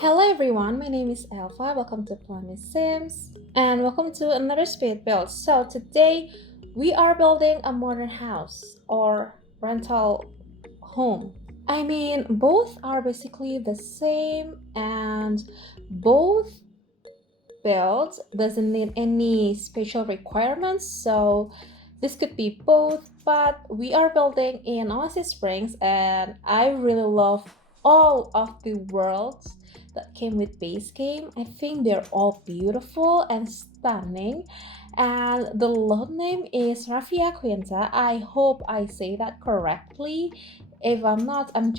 Hello everyone, my name is Alpha. Welcome to Planet Sims and welcome to another speed build. So today we are building a modern house or rental home. I mean, both are basically the same and both builds doesn't need any special requirements. So this could be both, but we are building in Oasis Springs and I really love all of the worlds that came with base game. I think they're all beautiful and stunning. And the lot name is Rafia Quinta. I hope I say that correctly. If I'm not, I'm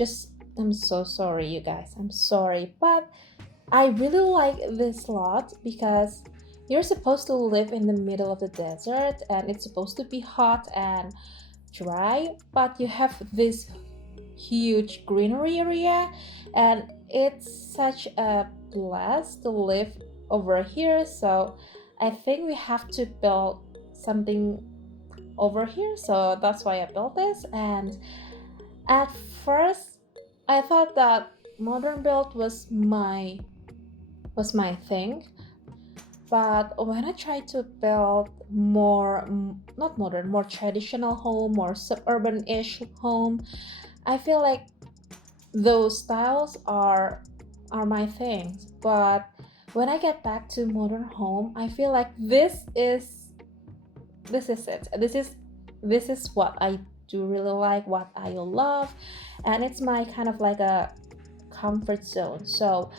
so sorry, you guys. I'm sorry. But I really like this lot because you're supposed to live in the middle of the desert and it's supposed to be hot and dry, but you have this huge greenery area and it's such a blast to live over here. So I think we have to build something over here. So that's why I built this. And at first I thought that modern build was my thing. But when I try to build more, not modern, more traditional home, more suburban-ish home, I feel like those styles are my things. But when I get back to modern home, I feel like this is it. This is what I do really like, what I love, and it's my kind of like a comfort zone. So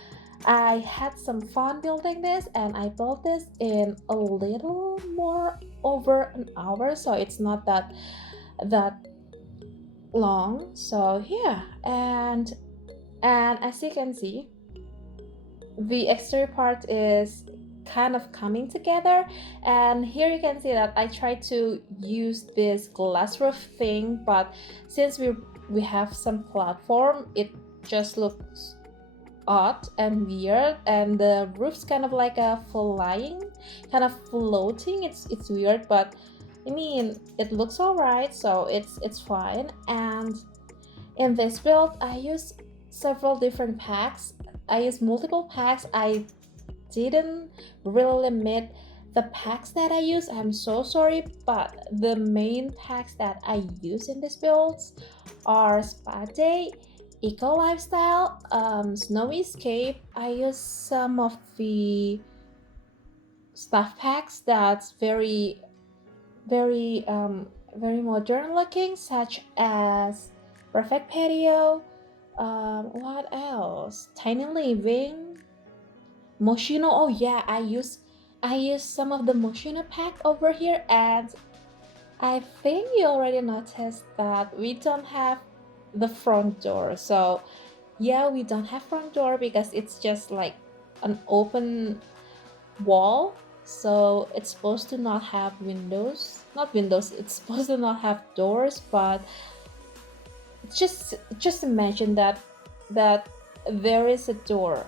I had some fun building this and I built this in a little more over an hour, so it's not that long. So yeah, and as you can see, the exterior part is kind of coming together, and here you can see that I tried to use this glass roof thing, but since we have some platform, it just looks odd and weird, and the roof's kind of like a flying, kind of floating. It's weird, but I mean it looks alright, so it's fine. And in this build I use several different packs. I use multiple packs. I didn't really limit the packs that I use. I'm so sorry, but the main packs that I use in this builds are Spa Day, Eco Lifestyle, Snowy Escape. I use some of the stuff packs that's very modern looking, such as Perfect Patio. What else? Tiny Living, Moschino. Oh yeah, I use some of the Moschino pack over here, and I think you already noticed that we don't have the front door. So yeah, we don't have front door because it's just like an open wall. So it's supposed to not have windows. Not windows, it's supposed to not have doors, but just imagine that there is a door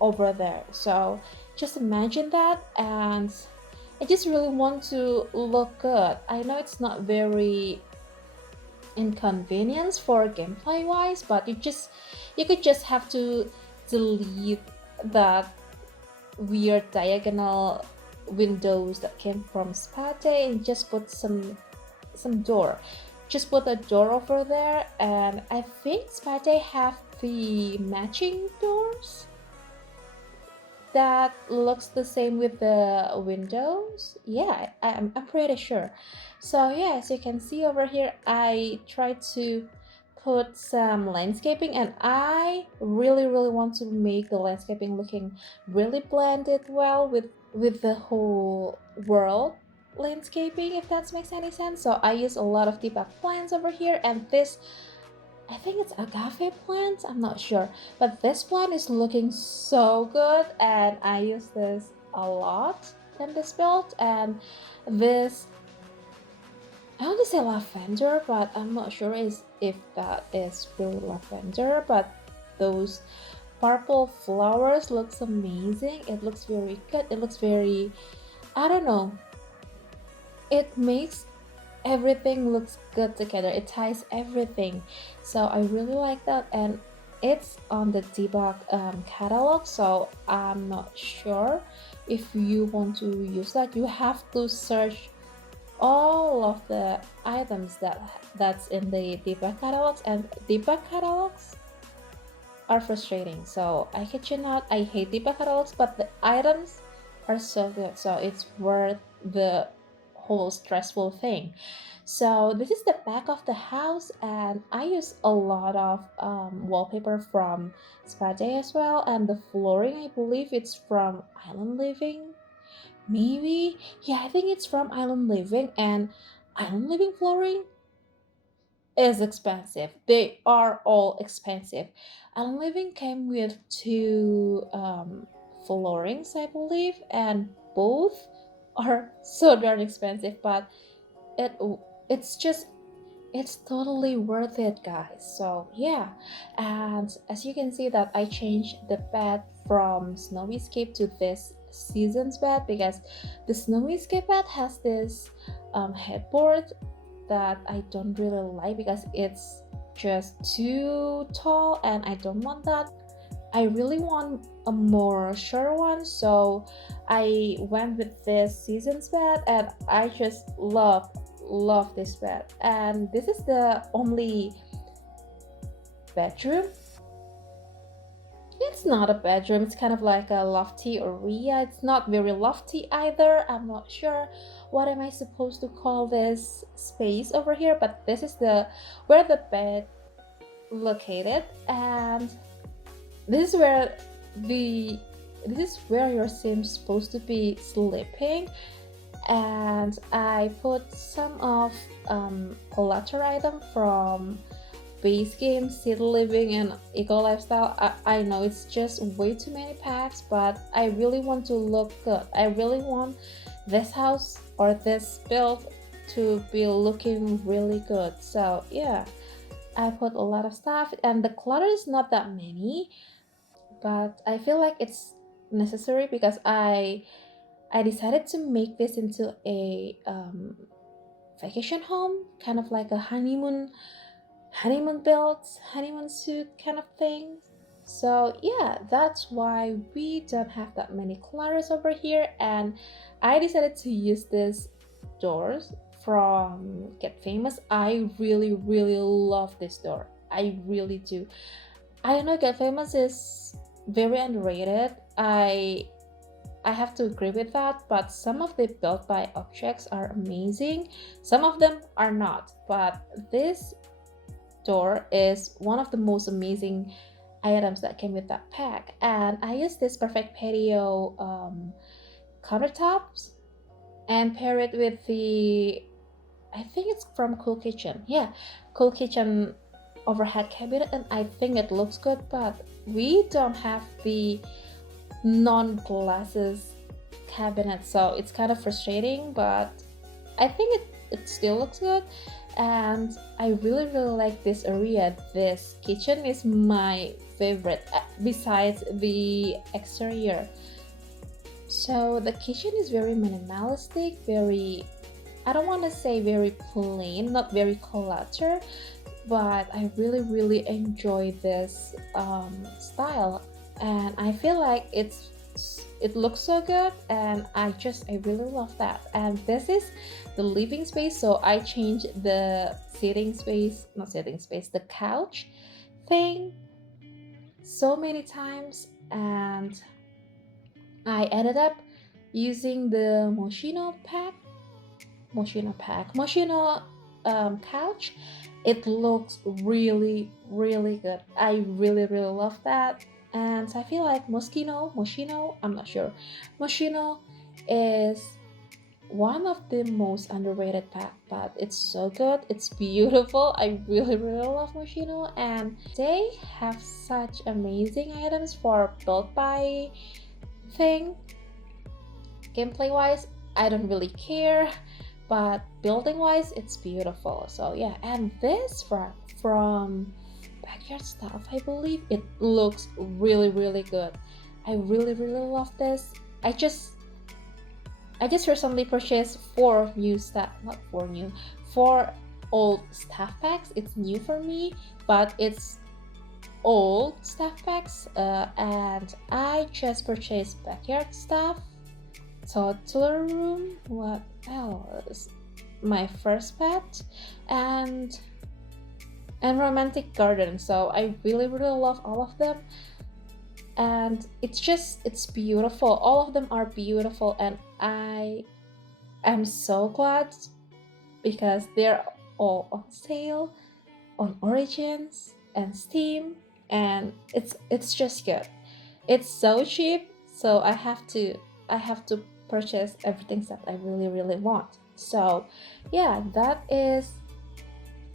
over there. So just imagine that, and I just really want to look good. I know it's not very inconvenience for gameplay wise, but you could just have to delete that weird diagonal windows that came from Spate and just put some door. Just put a door over there, and I think Spate have the matching doors that looks the same with the windows. Yeah, I'm pretty sure. So yeah, as you can see over here, I tried to put some landscaping, and I really want to make the landscaping looking really blended well with the whole world landscaping, if that makes any sense. So I use a lot of debug plants over here, and this, I think it's agave plant, I'm not sure, but this plant is looking so good, and I use this a lot in this build. And this, I want to say lavender, but I'm not sure if that is really lavender, but those purple flowers looks amazing. It looks very good. It looks very, I don't know, it makes everything looks good together. It ties everything. So I really like that. And it's on the debug catalog, so I'm not sure if you want to use that. You have to search all of the items that's in the debug catalogs, and debug catalogs are frustrating. So I kid you not, I hate debug catalogs, but the items are so good, so it's worth the whole stressful thing. So this is the back of the house, and I use a lot of wallpaper from Spade as well, and the flooring, I believe it's from Island Living. Maybe, yeah, I think it's from Island Living, and Island Living flooring is expensive. They are all expensive. Island Living came with two floorings, I believe, and both are so darn expensive, but it it's just it's totally worth it, guys. So yeah, and as you can see that I changed the bed from Snowy Scape to this seasons bed, because the Snowy Scape bed has this headboard that I don't really like because it's just too tall, and I don't want that. I really want a more sure one, so I went with this seasons bed, and I just love this bed. And this is the only bedroom. It's not a bedroom, it's kind of like a lofty area. It's not very lofty either. I'm not sure what am I supposed to call this space over here, but this is the where the bed located, and this is where the this is where your sim's supposed to be sleeping. And I put some of collector item from base game, city living, and eco lifestyle. I know it's just way too many packs, but I really want to look good. I really want this house or this build to be looking really good. So yeah, I put a lot of stuff, and the clutter is not that many, but I feel like it's necessary because I decided to make this into a vacation home, kind of like a honeymoon build, honeymoon suit kind of thing. So yeah, that's why we don't have that many clutters over here, and I decided to use this doors from Get Famous. I really love this door. I really do. I know Get Famous is very underrated. I have to agree with that, but some of the built by objects are amazing. Some of them are not, but this door is one of the most amazing items that came with that pack. And I used this perfect patio countertops and pair it with the, I think it's from Cool Kitchen. Yeah, Cool Kitchen overhead cabinet, and I think it looks good, but we don't have the non-glasses cabinet, so it's kind of frustrating, but I think it still looks good. And I really like this area. This kitchen is my favorite, besides the exterior. So the kitchen is very minimalistic, very, I don't want to say very plain, not very clutter, but I really enjoy this style, and I feel like it looks so good, and I really love that. And this is the living space, so I changed the sitting space, not sitting space, the couch thing so many times, and I ended up using the Moschino couch. It looks really good. I really love that. And I feel like Moschino, I'm not sure. Moschino is one of the most underrated pack, but it's so good. It's beautiful. I really love Moschino, and they have such amazing items for build by thing. Gameplay wise, I don't really care, but building wise, it's beautiful. So yeah, and this from Backyard Stuff, I believe it looks really good. I really love this. I just recently purchased four old staff packs. It's new for me, but it's old stuff packs, and I just purchased backyard stuff, toddler room, what else, my first pet, and romantic garden. So I really love all of them, and it's beautiful. All of them are beautiful, and I am so glad because they're all on sale on Origins and Steam, and it's just good. It's so cheap, so I have to purchase everything that I really want. So yeah, that is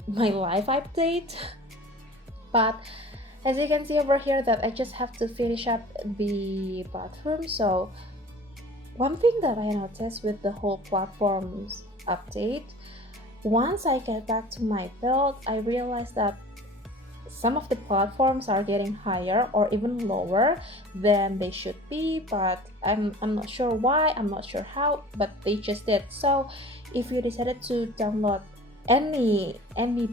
my life update. But as you can see over here that I just have to finish up the bathroom. So one thing that I noticed with the whole platforms update, once I get back to my build, I realized that some of the platforms are getting higher or even lower than they should be, but I'm not sure why, I'm not sure how, but they just did. So if you decided to download any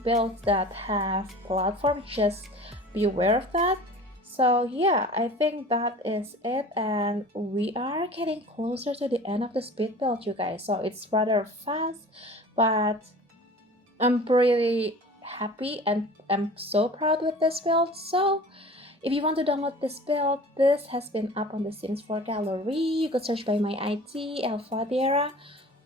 builds that have platforms, just be aware of that. So yeah, I think that is it, and we are getting closer to the end of the speed build, you guys. So it's rather fast, but I'm pretty happy and I'm so proud with this build. So if you want to download this build, this has been up on the Sims 4 gallery. You could search by my ID, elfathiera.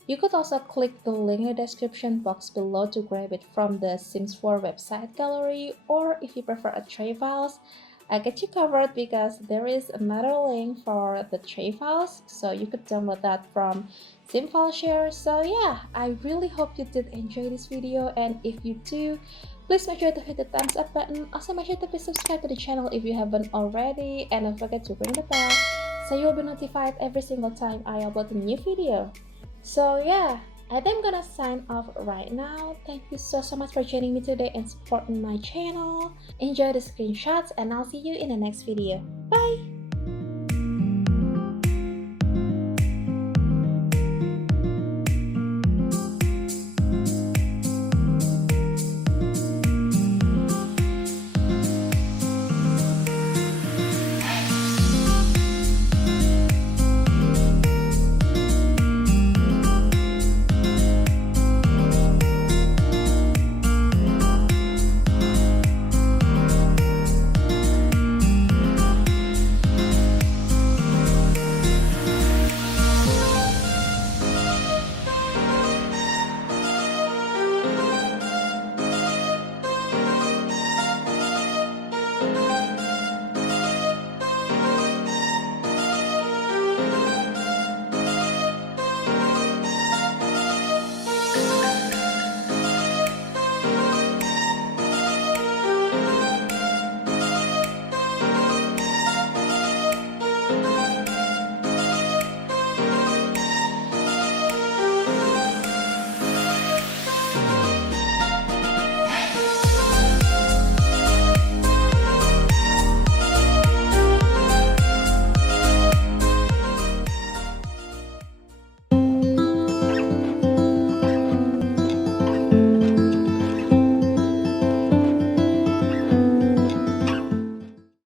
You could also click the link in the description box below to grab it from the Sims 4 website gallery, or if you prefer a tray files, I get you covered because there is another link for the tray files, so you could download that from SimFileShare. So yeah, I really hope you did enjoy this video, and if you do, please make sure to hit the thumbs up button. Also make sure to please subscribe to the channel if you haven't already, and don't forget to ring the bell so you'll be notified every single time I upload a new video. So yeah, I think I'm gonna sign off right now. Thank you so much for joining me today and supporting my channel. Enjoy the screenshots, and I'll see you in the next video. Bye!